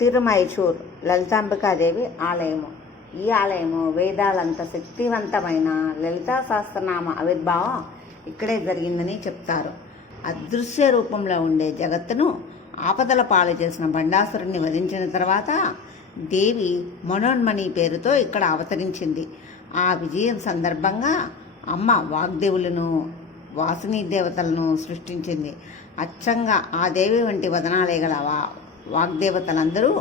తిరుమైచూర్ లలితాంబికాదేవి ఆలయము. ఈ ఆలయము వేదాలంత శక్తివంతమైన లలితా సహస్రనామ ఆవిర్భావం ఇక్కడే జరిగిందని చెప్తారు. అదృశ్య రూపంలో ఉండే జగత్తును ఆపదల పాలు చేసిన బండాసురుణ్ణి వధించిన తర్వాత దేవి మనోన్మణి పేరుతో ఇక్కడ అవతరించింది. ఆ విజయం సందర్భంగా అమ్మ వాగ్దేవులను, వాసిని దేవతలను సృష్టించింది. అచ్చంగా ఆ దేవి వంటి వదనాలే గల వాగ్దేవతలందరూ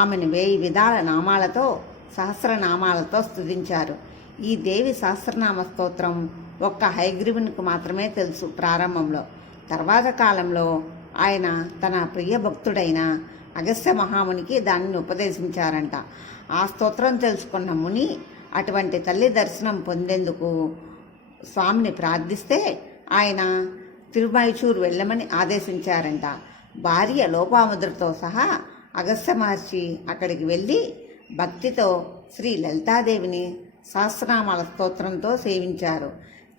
ఆమెను 1000 విధాల నామాలతో, సహస్రనామాలతో స్తుతించారు. ఈ దేవి సహస్రనామ స్తోత్రం ఒక్క హయగ్రీవునికి మాత్రమే తెలుసు ప్రారంభంలో. తర్వాత కాలంలో ఆయన తన ప్రియ భక్తుడైన అగస్త్య మహామునికి దానిని ఉపదేశించారంట. ఆ స్తోత్రం తెలుసుకున్న ముని అటువంటి తల్లి దర్శనం పొందేందుకు స్వామిని ప్రార్థిస్తే ఆయన తిరుమైచూర్ వెళ్ళమని ఆదేశించారంట. భార్య లోపాముద్రతో సహా అగస్త్య మహర్షి అక్కడికి వెళ్ళి భక్తితో శ్రీ లలితాదేవిని సహస్రనామాల స్తోత్రంతో సేవించారు.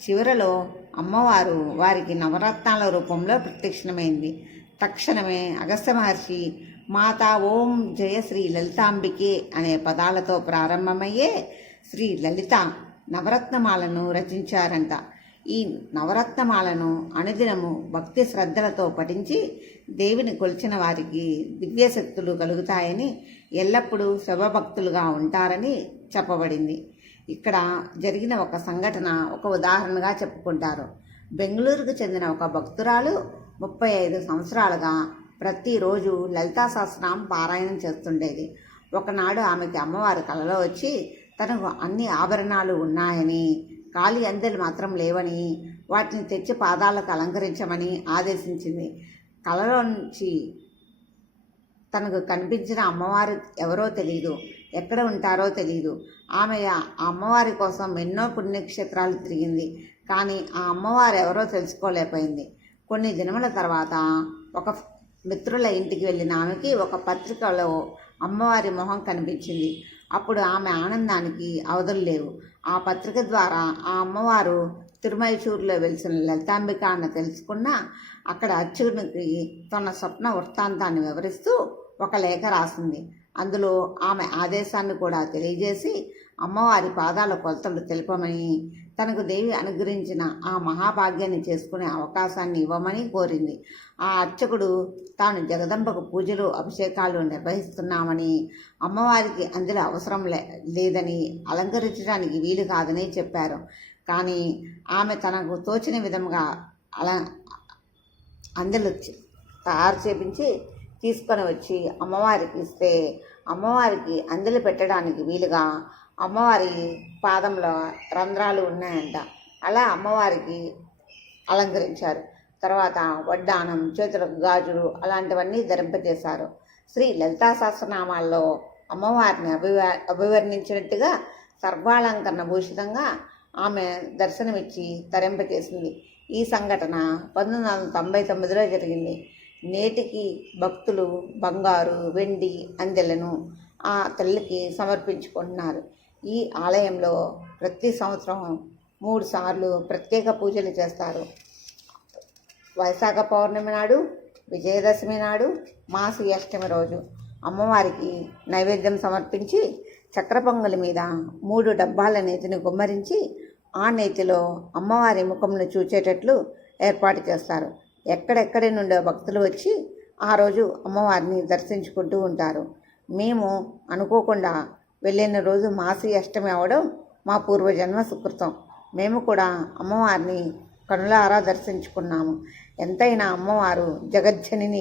చివరలో అమ్మవారు వారికి నవరత్నాల రూపంలో ప్రత్యక్షమైంది. తక్షణమే అగస్త్య మహర్షి మాతా ఓం జయ శ్రీ లలితాంబికే అనే పదాలతో ప్రారంభమయ్యే శ్రీ లలిత నవరత్నమాలను రచించారంట. ఈ నవరత్నమాలను అనుదినము భక్తి శ్రద్ధలతో పఠించి దేవిని కొలిచిన వారికి దివ్యశక్తులు కలుగుతాయని, ఎల్లప్పుడూ శుభభక్తులుగా ఉంటారని చెప్పబడింది. ఇక్కడ జరిగిన ఒక సంఘటన ఒక ఉదాహరణగా చెప్పుకుంటారు. బెంగళూరుకు చెందిన ఒక భక్తురాలు 35 సంవత్సరాలుగా ప్రతిరోజు లలితా సహస్రనామం పారాయణం చేస్తుండేది. ఒకనాడు ఆమెకి అమ్మవారి కలలో వచ్చి తనకు అన్ని ఆభరణాలు ఉన్నాయని, కాలి అందెలు మాత్రం లేవని, వాటిని తెచ్చి పాదాలకు అలంకరించమని ఆదేశించింది. కలలో నుంచి తనకు కనిపించిన అమ్మవారు ఎవరో తెలియదు, ఎక్కడ ఉంటారో తెలియదు. ఆమె ఆ అమ్మవారి కోసం ఎన్నో పుణ్యక్షేత్రాలు తిరిగింది, కానీ ఆ అమ్మవారు ఎవరో తెలుసుకోలేకపోయింది. కొన్ని దినముల తర్వాత ఒక మిత్రుల ఇంటికి వెళ్ళిన ఆమెకి ఒక పత్రికలో అమ్మవారి మొహం కనిపించింది. అప్పుడు ఆమె ఆనందానికి అవధులు లేవు. ఆ పత్రిక ద్వారా ఆ అమ్మవారు తిరుమైచూరులో వెలిసిన లలితాంబిక అని తెలుసుకున్న అక్కడ అర్చకునికి తన స్వప్న వృత్తాంతాన్ని వివరిస్తూ ఒక లేఖ రాసింది. అందులో ఆమె ఆదేశాన్ని కూడా తెలియజేసి అమ్మవారి పాదాల కొలతలు తెలుపమని, తనకు దేవి అనుగ్రహించిన ఆ మహాభాగ్యాన్ని చేసుకునే అవకాశాన్ని ఇవ్వమని కోరింది. ఆ అర్చకుడు తాను జగదంబకు పూజలు, అభిషేకాలు నిర్వహిస్తున్నామని, అమ్మవారికి అందులో అవసరం లేదని, అలంకరించడానికి వీలు కాదని చెప్పారు. కానీ ఆమె తనకు తోచిన విధంగా అందెలు తయారు చేపించి తీసుకొని వచ్చి అమ్మవారికి ఇస్తే, అమ్మవారికి అందెలు పెట్టడానికి వీలుగా అమ్మవారి పాదంలో రంధ్రాలు ఉన్నాయంట. అలా అమ్మవారికి అలంకరించారు. తర్వాత వడ్డానం, చేతులకు గాజులు అలాంటివన్నీ ధరింపజేశారు. శ్రీ లలితా సహస్రనామాల్లో అమ్మవారిని అభివర్ణించినట్టుగా సర్వాలంకరణ భూషితంగా ఆమె దర్శనమిచ్చి తరింపజేసింది. ఈ సంఘటన 1999లో జరిగింది. నేటికి భక్తులు బంగారు, వెండి అందెలను ఆ తల్లికి సమర్పించుకుంటున్నారు. ఈ ఆలయంలో ప్రతి సంవత్సరం 3 సార్లు ప్రత్యేక పూజలు చేస్తారు. వైశాఖ పౌర్ణమి నాడు, విజయదశమి నాడు, మాసి అష్టమి రోజు అమ్మవారికి నైవేద్యం సమర్పించి చక్ర పొంగలి మీద 3 డబ్బాల నేతిని గుమ్మరించి ఆ నేతిలో అమ్మవారి ముఖంను చూచేటట్లు ఏర్పాటు చేస్తారు. ఎక్కడెక్కడి నుండో భక్తులు వచ్చి ఆ రోజు అమ్మవారిని దర్శించుకుంటూ ఉంటారు. మేము అనుకోకుండా వెళ్ళిన రోజు మాసి అష్టమి అవడం మా పూర్వజన్మ సుకృతం. మేము కూడా అమ్మవారిని కనులారా దర్శించుకున్నాము. ఎంతైనా అమ్మవారు జగజ్జనని